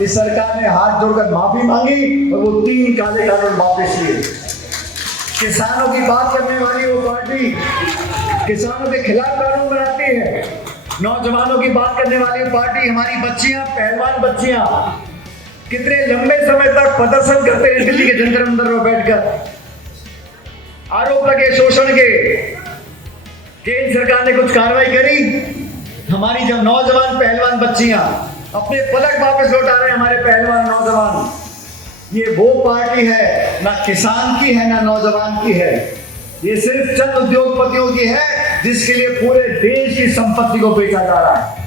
इस सरकार ने हाथ जोड़कर माफी मांगी और वो 3 काले कानून वापस लिए। किसानों की बात करने वाली वो पार्टी किसानों के खिलाफ कानून बनाती है। नौजवानों की बात करने वाली पार्टी हमारी बच्चियां, पहलवान बच्चियां कितने लंबे समय तक प्रदर्शन करते हैं दिल्ली के जंतर मंतर में बैठकर। आरोप लगे शोषण के, केंद्र सरकार ने कुछ कार्रवाई करी। हमारी जब नौजवान पहलवान बच्चियां अपने पदक वापस लौटा रहे हैं, हमारे पहलवान नौजवान, ये वो पार्टी है ना किसान की है ना नौजवान की है, ये सिर्फ चंद उद्योगपतियों की है जिसके लिए पूरे देश की संपत्ति को बेचा जा रहा है।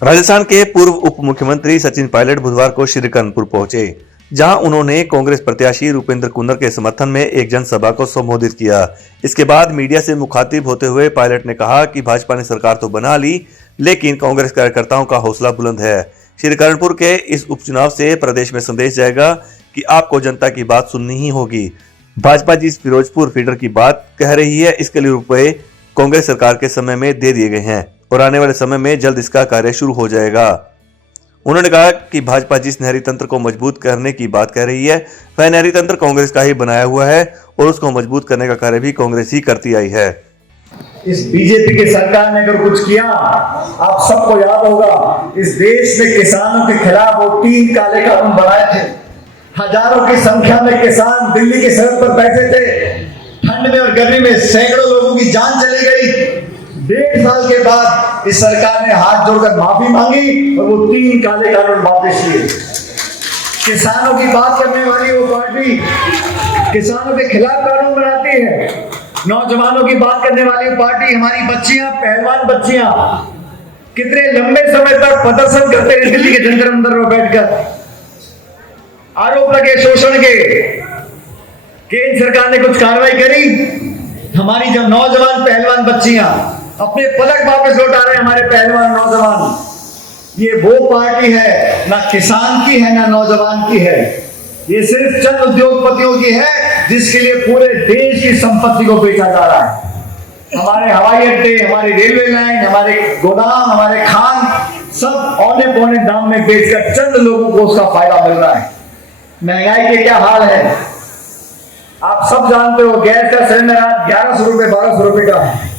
राजस्थान के पूर्व उप मुख्यमंत्री सचिन पायलट बुधवार को श्री कानपुर पहुंचे, जहां उन्होंने कांग्रेस प्रत्याशी रूपेंद्र कुन्नर के समर्थन में एक जनसभा को संबोधित किया। इसके बाद मीडिया से मुखातिब होते हुए पायलट ने कहा कि भाजपा ने सरकार तो बना ली, लेकिन कांग्रेस कार्यकर्ताओं का हौसला बुलंद है। श्री कानपुर के इस उपचुनाव से प्रदेश में संदेश जाएगा कि आपको जनता की बात सुननी ही होगी। भाजपा जिस फिरोजपुर फीडर की बात कह रही है, इसके लिए रुपए कांग्रेस सरकार के समय में दे दिए गए हैं और आने वाले समय में जल्द इसका कार्य शुरू हो जाएगा। उन्होंने कहा कि भाजपा जिस नहरी तंत्र को मजबूत करने की बात कह रही है, वह नहरी तंत्र कांग्रेस का ही बनाया हुआ है और उसको मजबूत करने का कार्य भी कांग्रेस ही करती आई है। इस बीजेपी की सरकार ने अगर कुछ किया, आप सबको याद होगा, इस देश में किसानों के खिलाफ वो 3 काले कानून बनाए थे। हजारों की संख्या में किसान दिल्ली की सड़क पर बैठे थे, ठंड में और गर्मी में सैकड़ों लोगों की जान चली गई। 1.5 साल के बाद इस सरकार ने हाथ जोड़कर माफी मांगी और वो 3 काले कानून वापस लिए। किसानों की बात करने वाली वो पार्टी किसानों के खिलाफ कानून बनाती है। नौजवानों की बात करने वाली पार्टी हमारी बच्चियां, पहलवान बच्चियां कितने लंबे समय तक प्रदर्शन करते हैं दिल्ली के जंतर मंतर में बैठकर। आरोप लगे शोषण के, केंद्र सरकार ने कुछ कार्रवाई करी। हमारी जब नौजवान पहलवान बच्चियां अपने पदक वापस लौटा रहे हैं, हमारे पहलवान नौजवान, ये वो पार्टी है ना किसान की है ना नौजवान की है, ये सिर्फ चंद उद्योगपतियों की है जिसके लिए पूरे देश की संपत्ति को बेचा जा रहा है। हमारे हवाई अड्डे, हमारी रेलवे लाइन, हमारे गोदाम, हमारे खान सब औने पौने दाम में बेचकर चंद लोगों को उसका फायदा मिल रहा है। महंगाई के क्या हाल है आप सब जानते हो। गैस का सिलेंडर आज 1100 रुपए 1200 रुपए का है।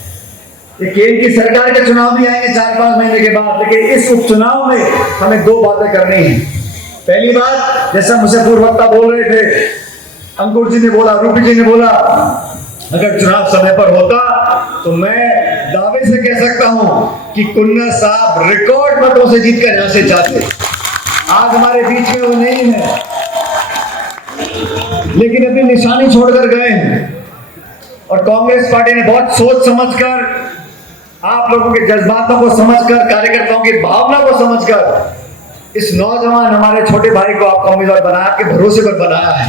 ये केंद्र की सरकार के चुनाव भी आएंगे 4-5 महीने के बाद, लेकिन इस उपचुनाव में हमें 2 बातें करनी है। पहली बात, जैसा मुझे पूर्व वक्ता बोल रहे थे, अंकुर जी ने बोला, रूपी जी ने बोला, अगर चुनाव समय पर होता तो मैं दावे से कह सकता हूं कि कुन्नर साहब रिकॉर्ड मतों से जीतकर यहां से जाते। आज हमारे बीच में वो नहीं है, लेकिन अपनी निशानी छोड़कर गए हैं। और कांग्रेस पार्टी ने बहुत सोच समझकर, आप लोगों के जज्बातों को समझकर, कार्यकर्ताओं की भावना को समझकर इस नौजवान हमारे छोटे भाई को आपका उम्मीदवार बनाया, आपके भरोसे पर बनाया है।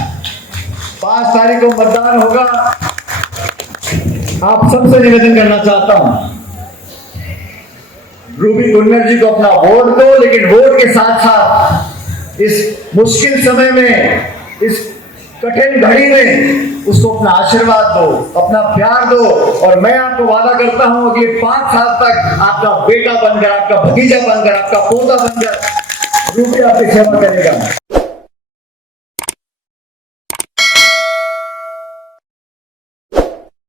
5 तारीख को मतदान होगा। आप सबसे निवेदन करना चाहता हूं, रूबी कुन्नर जी को अपना वोट दो, लेकिन वोट के साथ साथ इस मुश्किल समय में, इस कठिन घड़ी में उसको अपना आशीर्वाद दो, अपना प्यार दो। और मैं आपको वादा करता हूं कि 5 साल तक आपका बेटा बनकर, आपका भतीजा बनकर, आपका पोता बनकर रूबी आपकी सेवा करेगा।